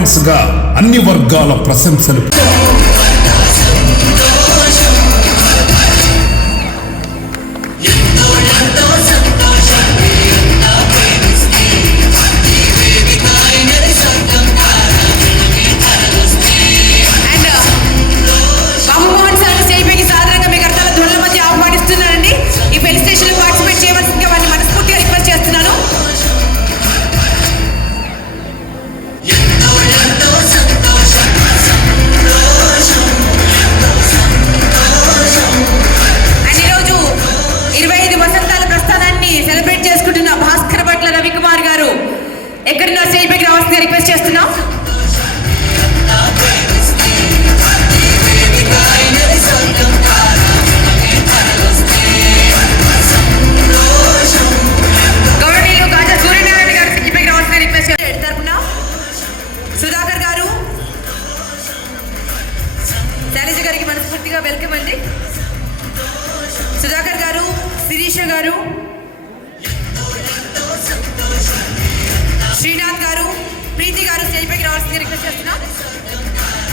Performance గా అన్ని వర్గాల ప్రశంసలు. ఎక్కడన్నా స్టేజ్ పైకి రావాల్సిందిగా రిక్వెస్ట్ చేస్తున్నాం. గౌరవనీయులు గాజా సూర్యనారాయణ గారు స్టేజ్ పైకి రావాల్సిందిగా రిక్వెస్ట్ తరపున సుధాకర్ గారు, శైలజ గారికి మనస్ఫూర్తిగా వెల్కమ్ అండి. సుధాకర్ గారు, శిరీష గారు, శ్రీనాథ్ గారు, ప్రీతి గారు స్టేజ్ పైకి రావాల్సింది రిక్వెస్ట్ చేస్తున్నాం.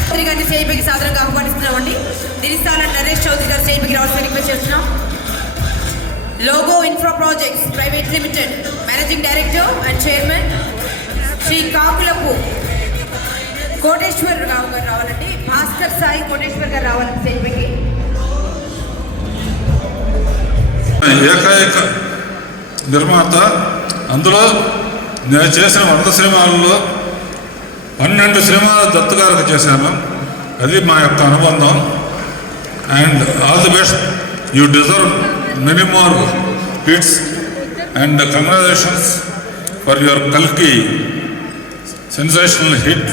చౌదరి గారిని స్టేజ్ పైకి సాధారణంగా ఆహ్వానిస్తున్నామండి. దినిస్తాల నరేష్ చౌదరి గారు స్టేజ్ పైకి రావాల్సింది రిక్వెస్ట్ చేస్తున్నాం. Logo infra projects private limited managing director and chairman Shri Kakulapu Koteswar Rao గారు రావాలండి. భాస్కర్ సాయి కోటేశ్వర్ గారు రావాలండి స్టేజ్ పైకి. ఏకైక నిర్మాత, అందులో నేను చేసిన 100 సినిమాలలో 12 సినిమాలు దత్తుగారికి చేశాను. అది మా యొక్క అనుబంధం. And all the best, you deserve many more hits and congratulations for your కల్కి సెన్సేషనల్ హిట్.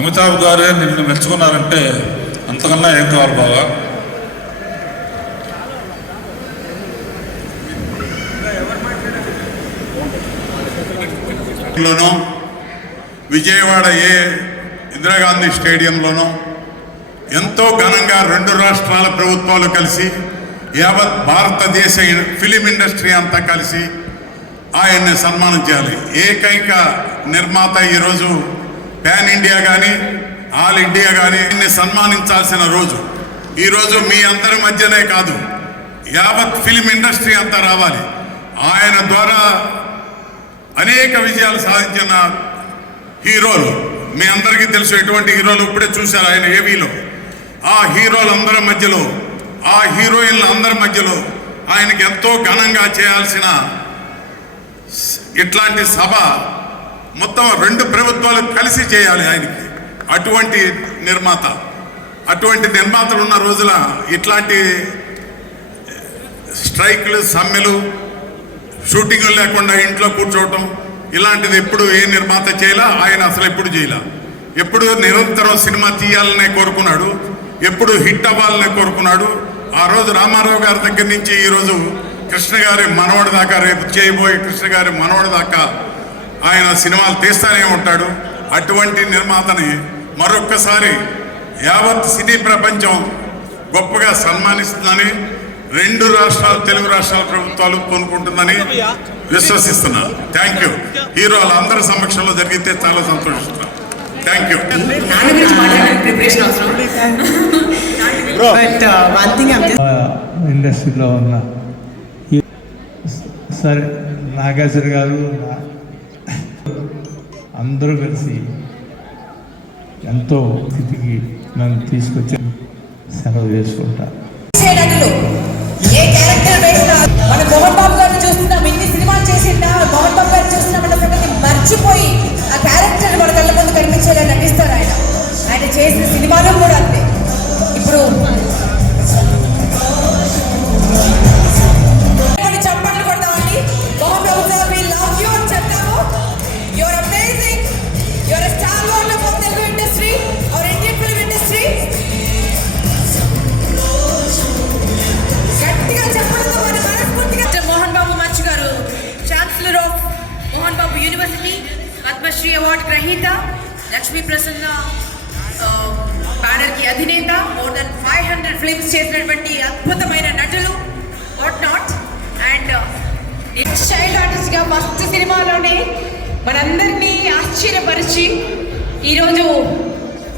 అమితాబ్ గారే నిన్ను మెచ్చుకున్నారంటే అంతకన్నా ఏం కావాలి బాగా. విజయవాడ ఇందిరాగాంధీ స్టేడియంలోనూ ఎంతో ఘనంగా 2 రాష్ట్రాల ప్రభుత్వాలు కలిసి యావత్ భారతదేశ ఫిలిం ఇండస్ట్రీ అంతా కలిసి ఆయన్ని సన్మానం చేయాలి. ఏకైక నిర్మాత ఈరోజు పాన్ ఇండియా కానీ ఆల్ ఇండియా కానీ ఆయన్ని సన్మానించాల్సిన రోజు. ఈరోజు మీ అందరి మధ్యనే కాదు, యావత్ ఫిలిం ఇండస్ట్రీ అంతా రావాలి. ఆయన ద్వారా అనేక విజయాలు సాధించిన హీరోలు మీ అందరికీ తెలుసు. ఎటువంటి హీరోలు ఇప్పుడే చూశారు ఆయన ఏవీలో. ఆ హీరోలందరి మధ్యలో, ఆ హీరోయిన్ల అందరి మధ్యలో ఆయనకి ఎంతో ఘనంగా చేయాల్సిన ఇట్లాంటి సభ మొత్తం 2 ప్రభుత్వాలు కలిసి చేయాలి ఆయనకి. అటువంటి నిర్మాతలు ఉన్న రోజున ఇట్లాంటి స్ట్రైక్లు, సమ్మెలు, షూటింగ్లు లేకుండా ఇంట్లో కూర్చోవటం ఇలాంటిది ఎప్పుడు ఏ నిర్మాత చేయాలా. ఆయన అసలు ఎప్పుడు చేయాల. ఎప్పుడు నిరంతరం సినిమా తీయాలనే కోరుకున్నాడు, ఎప్పుడు హిట్ అవ్వాలనే కోరుకున్నాడు. ఆ రోజు రామారావు గారి దగ్గర నుంచి ఈరోజు కృష్ణ గారి మనవడి దాకా, రేపు చేయబోయే కృష్ణ గారి మనవడి దాకా ఆయన సినిమాలు తీస్తూనే ఉంటాడు. అటువంటి నిర్మాతని మరొక్కసారి యావత్ సినీ ప్రపంచం గొప్పగా సన్మానిస్తుందని 2 రాష్ట్రాలు, తెలుగు రాష్ట్రాల ప్రభుత్వాలు కొనుక్కుంటుందని విశ్వసిస్తున్నా. Thank you. హీరోల అందరి సమక్షంలో జరిగితే చాలా సంతోషిస్తున్నా. Thank you. ఇండస్ట్రీలో ఉన్న సరే నాగేశ్వర గారు అందరూ కలిసి ఎంతో స్థితికి నన్ను తీసుకొచ్చి సెలవు చేసుకుంటాను. ఏ క్యారెక్టర్ వేసినా మన మోహన్ బాబు గారిని చూస్తున్నాం, ఎన్ని సినిమాలు చేసిందా మోహన్ బాబు గారిని చూస్తున్నామన్న సంగతి మర్చిపోయి ఆ క్యారెక్టర్ మన కళ్ళ ముందు కనిపించేలా నటిస్తారు ఆయన. ఆయన చేసిన సినిమాలు కూడా అంతే. ఇప్పుడు చప్పట్లు కొడతామండి. Mohan Babu sir, we love you అని చెప్తాము. Your amazing, your star of Telugu industry, our Indian film industry. Mohan Babu Manchu గారు, chancellor of Mohan Babu university, Padmashri award గ్రహీత, లక్ష్మీ ప్రసన్న బ్యానర్ కి అధినేత, మోర్ దెన్ 500 ఫిల్మ్స్ చేసినటువంటి అద్భుతమైన నటులు, what not. And child artist గా ఫస్ట్ సినిమాలోనే మనందరినీ ఆశ్చర్యపరిచి ఈరోజు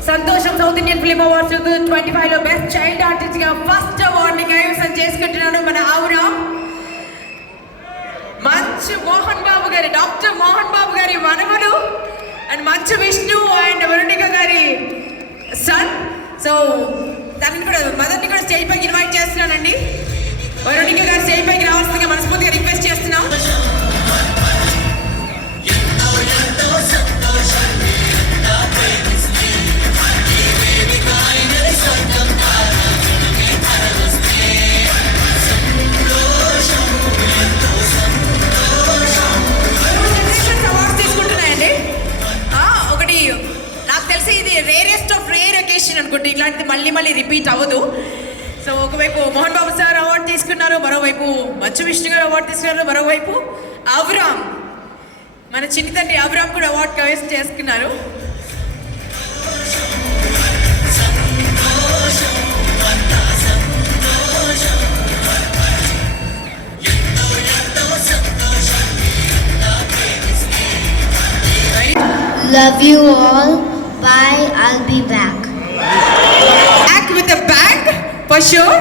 సంతోషం సౌత్ ఇండియన్ ఫిల్మ్ అవార్డ్స్ 2025లో బెస్ట్ చైల్డ్ ఆర్టిస్ట్ గా ఫస్ట్ అవార్డుని కైవసం చేసుకుంటున్నాడు మన ఆవురామ్. మంచు మోహన్ బాబు గారి, డాక్టర్ మోహన్ బాబు గారి మనవడు అండ్ మంచు విష్ణు అండ్ వరుణిక గారి సన్. సో తనని కూడా, మదర్ని కూడా స్టేజ్ పైకి ఇన్వైట్ చేస్తున్నానండి. వరుణిక గారు స్టేజ్ పైకి రావాల్సిందిగా మనస్ఫూర్తిగా రిక్వెస్ట్ చేస్తున్నాం. అవార్డ్స్ తీసుకుంటున్నాయండి. ఒకటి నాకు తెలిసి ఇది రేరెస్ట్ ఆఫ్ రేర్ అకేషన్ అనుకుంటే, ఇట్లాంటిది మళ్ళీ మళ్ళీ రిపీట్ అవ్వదు. సో ఒకవైపు మోహన్ బాబు సార్ అవార్డు తీసుకున్నారు, మరోవైపు మంచు విష్ణు గారు అవార్డు తీసుకున్నారు, మరోవైపు అవరామ్, మన చిన్ని తండ్రి అవరామ్ కూడా అవార్డు కైవసం చేసుకున్నారు. Love you all. Bye. I'll be back. Back with a bang for sure.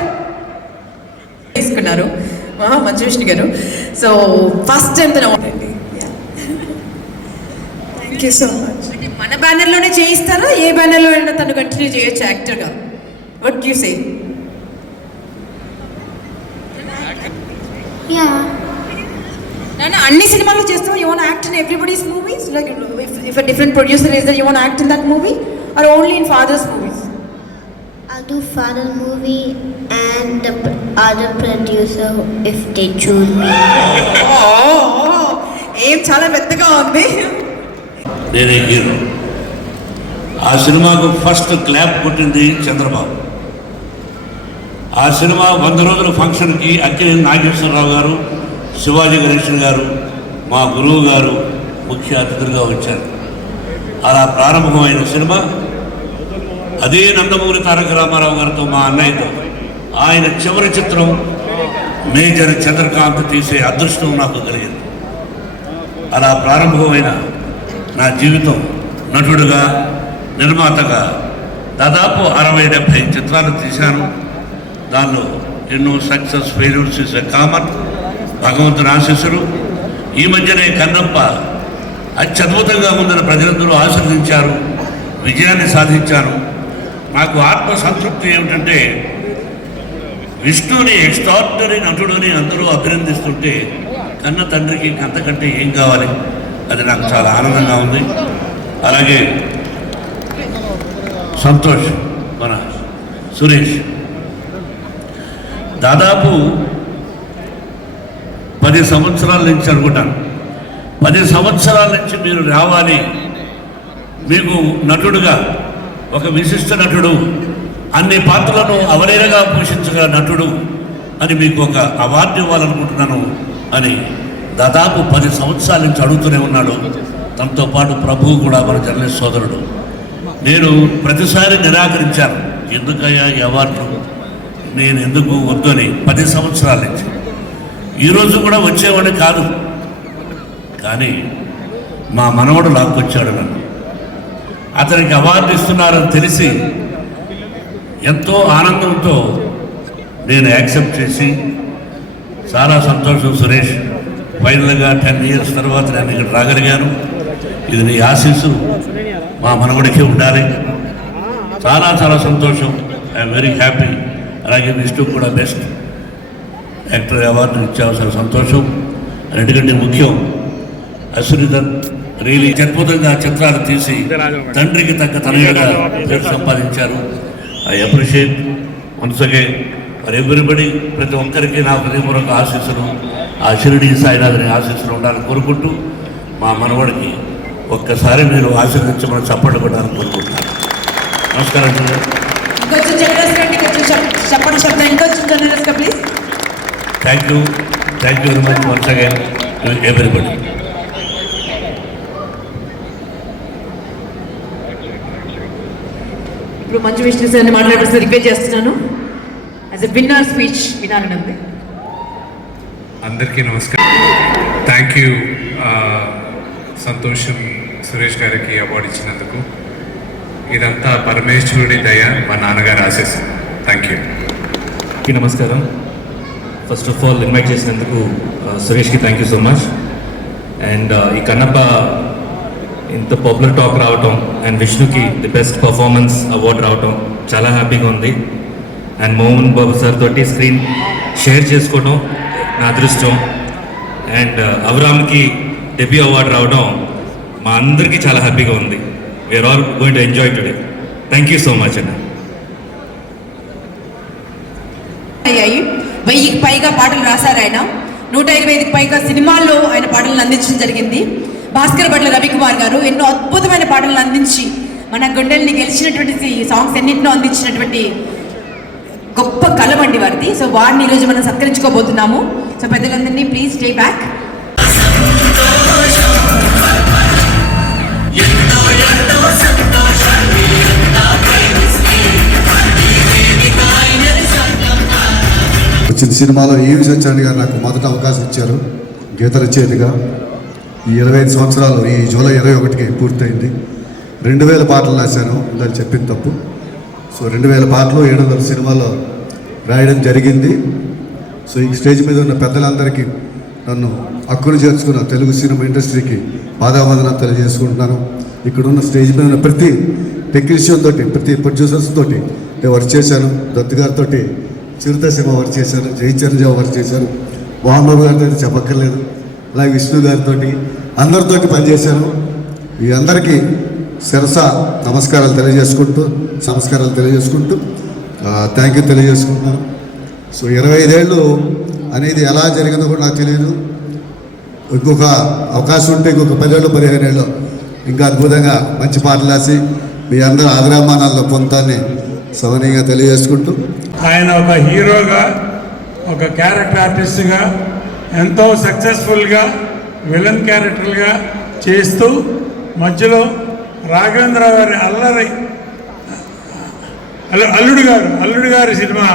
తీసుకున్నారు మంచు విష్ణు గారు. సో ఫస్ట్ టైం తన థ్యాంక్ యూ సో మచ్. అంటే మన బ్యానర్లోనే చేయిస్తారా, ఏ బ్యానర్లో అయినా తను కంటిన్యూ చేయొచ్చు యాక్టర్గా? What you say? Yeah. నాన్న అన్ని సినిమాలు చేస్తావు, you want act in everybody's movies? Like if a different producer is there, you want act in that movie or only in father's movies? I'll do father movie and the other producer if they choose me. ఏం చాలా పెద్దగా ఉంది. నేనే hero. ఆ సినిమాకు first clap కొట్టింది చంద్రబాబు. ఆ cinema 100 రోజుల ఫంక్షన్కి అక్కినేని నాగేశ్వరరావు గారు, శివాజీ గణేశన్ గారు, మా గురువు గారు ముఖ్య అతిథులుగా వచ్చారు. అలా ప్రారంభమైన సినిమా అదే నందమూరి తారక రామారావు గారితో, మా అన్నయ్యతో, ఆయన చివరి చిత్రం మేజర్ చంద్రకాంత్ తీసే అదృష్టం నాకు కలిగింది. అలా ప్రారంభమైన నా జీవితం నటుడుగా, నిర్మాతగా దాదాపు 60-70 చిత్రాలు తీశాను. దానిలో ఎన్నో success, failures is a common, భగవంతుని ఆశీస్సులు. ఈ మధ్యనే కన్నప్ప అత్యద్భుతంగా ఉందని ప్రజలందరూ ఆశీర్వదించారు, విజయాన్ని సాధించాను. నాకు ఆత్మ సంతృప్తి ఏమిటంటే, విష్ణుని ఎక్స్ట్రాడినరీ నటుడుని అందరూ అభినందిస్తుంటే కన్న తండ్రికి అంతకంటే ఏం కావాలి? అది నాకు చాలా ఆనందంగా ఉంది. అలాగే సంతోష్, మన సురేష్ దాదాపు 10 సంవత్సరాల నుంచి అనుకుంటాను, 10 సంవత్సరాల నుంచి మీరు రావాలి, మీకు నటుడుగా ఒక విశిష్ట నటుడు, అన్ని పాత్రలను అవలీలగా పోషించగల నటుడు అని మీకు ఒక అవార్డు ఇవ్వాలనుకుంటున్నాను అని దాదాపు 10 సంవత్సరాల నుంచి అడుగుతూనే ఉన్నాడు. తనతో పాటు ప్రభువు కూడా, మన జర్నలిస్ట్ సోదరుడు. నేను ప్రతిసారి నిరాకరించాను, ఎందుకయ్యా ఈ అవార్డు, నేను ఎందుకు వద్దు అని 10 సంవత్సరాల నుంచి. ఈరోజు కూడా వచ్చేవాడిని కాదు, కానీ మా మనవడు లాక్కొచ్చాడు నన్ను. అతనికి అవార్డు ఇస్తున్నారని తెలిసి ఎంతో ఆనందంతో నేను యాక్సెప్ట్ చేసి, చాలా సంతోషం సురేష్, ఫైనల్గా 10 years తర్వాత నేను ఇక్కడ రాగలిగాను. ఇది నీ ఆశీస్సు మా మనవడికి ఉండాలి. చాలా చాలా సంతోషం, ఐఎమ్ వెరీ హ్యాపీ. అలాగే విష్ణు కూడా బెస్ట్ యాక్టర్ అవార్డు ఇచ్చావు, చాలా సంతోషం. ఎందుకంటే ముఖ్యం, అశ్వినిదత్ రియలీ అద్భుతంగా చిత్రాలు తీసి తండ్రికి తగ్గ తనయుడుగా పేరు సంపాదించారు. I appreciate once again for everybody. ప్రతి ఒక్కరికి నా హృదయపూర్వక ఆశీస్సులు, ఆ షిరిడి సాయినాథుని ఆశీస్సులు ఉండాలని కోరుకుంటూ, మా మనవడికి ఒక్కసారి మీరు ఆశీర్వదించమని చప్పట్లు కొట్టాలని కోరుకుంటున్నాను. నమస్కారం. ఇంకొంచెం జనరస్గా, చెప్పండి శబ్దం ఇంకొంచెం జనరస్గా please. Thank you very much once again everybody. ఇప్పుడు మంచు విష్ణు సార్ని మాట్లాడాల్సి రిక్వెస్ట్ చేస్తున్నాను. యాజ్ ఎ విన్నర్ స్పీచ్ వినాలని ఉంది. అందరికీ నమస్కారం. థ్యాంక్ యూ సంతోషం సురేష్ గారికి అవార్డు ఇచ్చినందుకు. ఇదంతా పరమేశ్వరుడి దయ, మా నాన్నగారు ఆశీస్సు. Thank you. నమస్కారం. ఫస్ట్ ఆఫ్ ఆల్ ఇన్వైట్ చేసినందుకు సురేష్కి thank you so much. And ఈ కన్నప్ప ఇంత పాపులర్ టాక్ రావటం అండ్ విష్ణుకి ది బెస్ట్ పర్ఫార్మెన్స్ అవార్డు రావటం చాలా హ్యాపీగా ఉంది. అండ్ మోహన్ బాబు సార్ తోటి స్క్రీన్ షేర్ చేసుకోవడం నా అదృష్టం. అండ్ అవరామ్కి డెబ్యూ అవార్డు రావడం మా అందరికీ చాలా హ్యాపీగా ఉంది. We are all going to enjoy today. Thank you so much అన్న. అయ్యాయి 1000కి పైగా పాటలు రాశారు ఆయన. 125కి పైగా సినిమాల్లో ఆయన పాటలను అందించడం జరిగింది. భాస్కర్ భట్ల రవికుమార్ గారు ఎన్నో అద్భుతమైన పాటలను అందించి మన గుండెల్ని గెలిచినటువంటి సాంగ్స్ ఎన్నింటినో అందించినటువంటి గొప్ప కలమండి వారిది. సో వారిని ఈరోజు మనం సత్కరించుకోబోతున్నాము. సో పెద్దలందరినీ ప్లీజ్ స్టే బ్యాక్. వచ్చిన సినిమాలో ఈవి సత్యనారాయణ గారు నాకు మొదట అవకాశం ఇచ్చారు గీత రచయితగా. ఈ 25 సంవత్సరాలు ఈ జూలై 21కి పూర్తయింది. 2000 పాటలు రాశాను, దాన్ని చెప్పింది తప్పు. సో 2000 పాటలు 700 సినిమాలో రాయడం జరిగింది. సో ఈ స్టేజ్ మీద ఉన్న పెద్దలందరికీ నన్ను హక్కును చేర్చుకున్న తెలుగు సినిమా ఇండస్ట్రీకి పాదావందనం తెలియజేసుకుంటున్నాను. ఇక్కడున్న స్టేజ్ మీద ఉన్న ప్రతి టెక్నీషియన్ తోటి, ప్రతి ప్రొడ్యూసర్స్ తోటి నేను వర్క్ చేశాను. దత్తు గారితో చిరుత సినిమా వర్క్ చేశాను, జై చిరంజీవి వర్క్ చేశాను, మోహన్ బాబు గారితో చెప్పక్కర్లేదు, అలాగే విష్ణు గారితో అందరితోటి పనిచేశాను. ఈ అందరికీ శిరస నమస్కారాలు తెలియజేసుకుంటూ థ్యాంక్ యూ తెలియజేసుకుంటున్నాను. సో 25 ఏళ్ళు అనేది ఎలా జరిగిందో కూడా నాకు తెలియదు. ఇంకొక అవకాశం ఉంటే ఇంకొక 10 ఏళ్ళు 15 ఏళ్ళు ఇంకా అద్భుతంగా మంచి పాటలు రాసి మీ అందరి ఆదరామానాల్లో పొందాన్ని సవనీయంగా తెలియజేసుకుంటూ, ఆయన ఒక హీరోగా, ఒక క్యారెక్టర్ ఆర్టిస్ట్గా ఎంతో సక్సెస్ఫుల్గా విలన్ క్యారెక్టర్గా చేస్తూ మధ్యలో రాఘవేంద్ర గారి అల్లుడు గారి cinema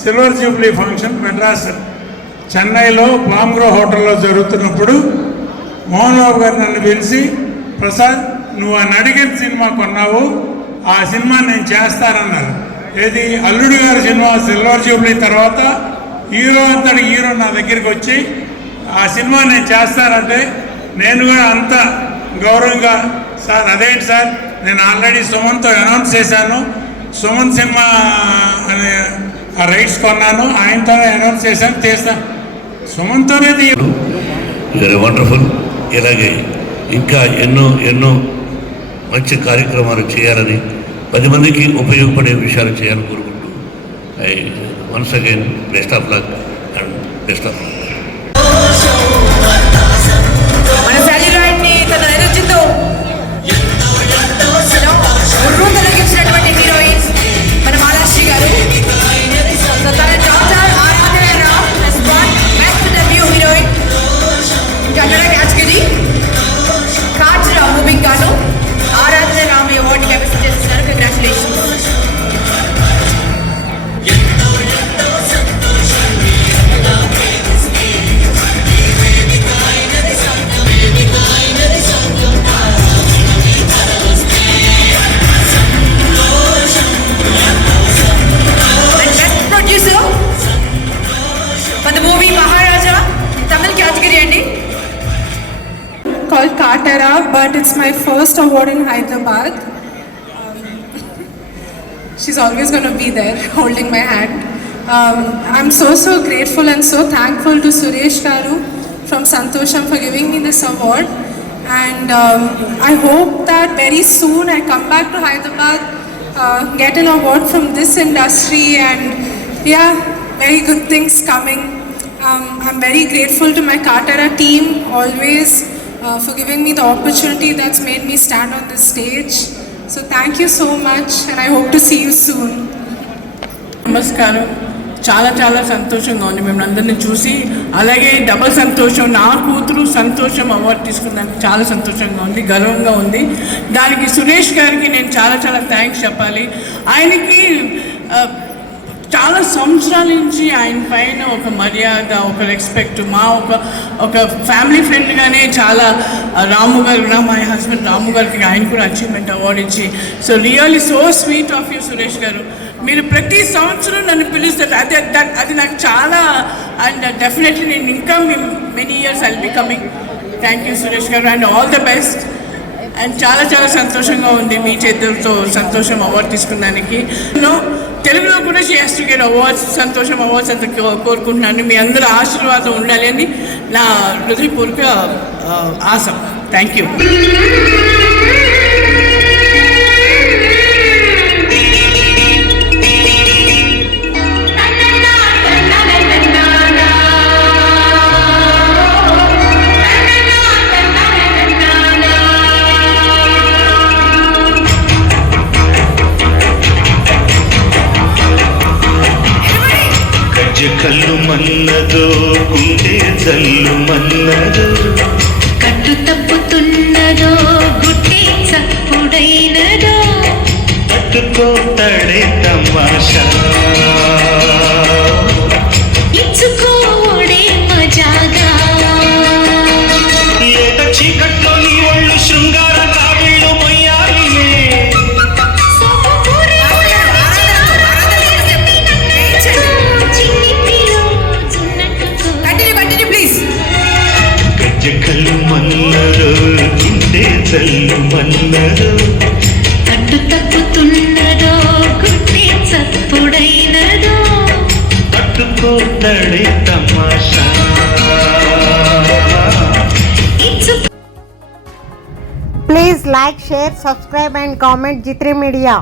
silver Jubilee function Madras చెన్నైలో పామ్గ్రో హోటల్లో జరుగుతున్నప్పుడు మోహన్ బాబు గారు నన్ను పిలిచి, ప్రసాద్ నువ్వు ఆ అడిగిన సినిమా కొన్నావు, ఆ సినిమా నేను చేస్తానన్నారు. ఏది అల్లుడు గారి సినిమా సిల్వర్ జూబ్లీ తర్వాత హీరో నా దగ్గరికి వచ్చి ఆ సినిమా నేను చేస్తానంటే నేను కూడా అంత గౌరవంగా, సార్ అదేంటి సార్, నేను ఆల్రెడీ సుమన్తో అనౌన్స్ చేశాను, సుమన్ సినిమా అనే ఆ రైట్స్ కొన్నాను, ఆయనతోనే అనౌన్స్ చేస్తాను, సుమన్తోనే వెరీ వండర్ఫుల్. ఇలాగే ఇంకా ఎన్నో మంచి కార్యక్రమాలు చేయాలని, 10 మందికి ఉపయోగపడే విషయాలు చేయాలని కోరుకుంటూ once again best of luck and best of luck. మన సెల్యులాయిడ్ని తన ఎనర్జీతో తొలగించినటువంటి హీరోయిన్ మన మాలాశ్రీ గారు. సో తన డాటర్ ఆరాధన Ram has won best debut heroine in Kannada category. Katra మూవీకి గాను ఆరాధన రామ్ అవార్డు కైవసం చేస్తున్నారు. Congratulations. Called Katara, but it's my first award in Hyderabad. She's always going to be there holding my hand. I'm so grateful and so thankful to Suresh Garu from Santosham for giving me this award, and I hope that very soon I come back to Hyderabad, get an award from this industry, and yeah, very good things coming. I'm very grateful to my Katara team always for giving me the opportunity that's made me stand on this stage. So thank you so much, and I hope to see you soon. నమస్కారం. చాలా సంతోషంగా ఉంది మిమ్మల్ని అందరినీ చూసి. అలాగే double సంతోషం, నా కూతురు సంతోషం అవార్డు తీసుకున్నాను. చాలా సంతోషంగా ఉంది, గర్వంగా ఉంది. దానికి సురేష్ గారికి నేను చాలా థ్యాంక్స్ చెప్పాలి. ఆయనకి చాలా సంవత్సరాల నుంచి ఆయన పైన ఒక మర్యాద, ఒక రెస్పెక్ట్, మా ఒక ఫ్యామిలీ ఫ్రెండ్గానే చాలా రాము గారు, మై హస్బెండ్ రాము గారికి ఆయన కూడా అచీవ్మెంట్ అవార్డు ఇచ్చి, so really so sweet of you Suresh గారు. మీరు ప్రతి సంవత్సరం నన్ను పిలుస్తారు, అది నాకు చాలా, అండ్ డెఫినెట్లీ నేను ఇంకా many years I'll be coming. Thank you Suresh గారు and all the best. And చాలా చాలా సంతోషంగా ఉంది మీ చేతులతో సంతోషం అవార్డు తీసుకున్నానికి. తెలుగులో కూడా she has to get awards, సంతోషం అవార్డ్స్ అంత కోరుకుంటున్నాను. మీ అందరూ ఆశీర్వాదం ఉండాలి అని నా హృదయపూర్వక ఆశ. Thank you. కళ్ళు మన్నదో గుండె జల్లు మన్నదో, కట్టు తప్పుతున్నదో గుడ్డే చప్పుడైనదో, పట్టుకోతడే తమాషా ఇచ్చుకోడే మజాగా, లేక చీకట్లో నీ ఒళ్ళు శృంగార కావిళ్ళు మొయ్యాలినే, కళ్ళు మన్నదో గుండె జల్లు మన్నదో, కట్టు తప్పుతున్నదో గుడ్డే చప్పుడైనదో, పట్టుకోతడే తమాషా. Please like, share, subscribe and comment G3 Media.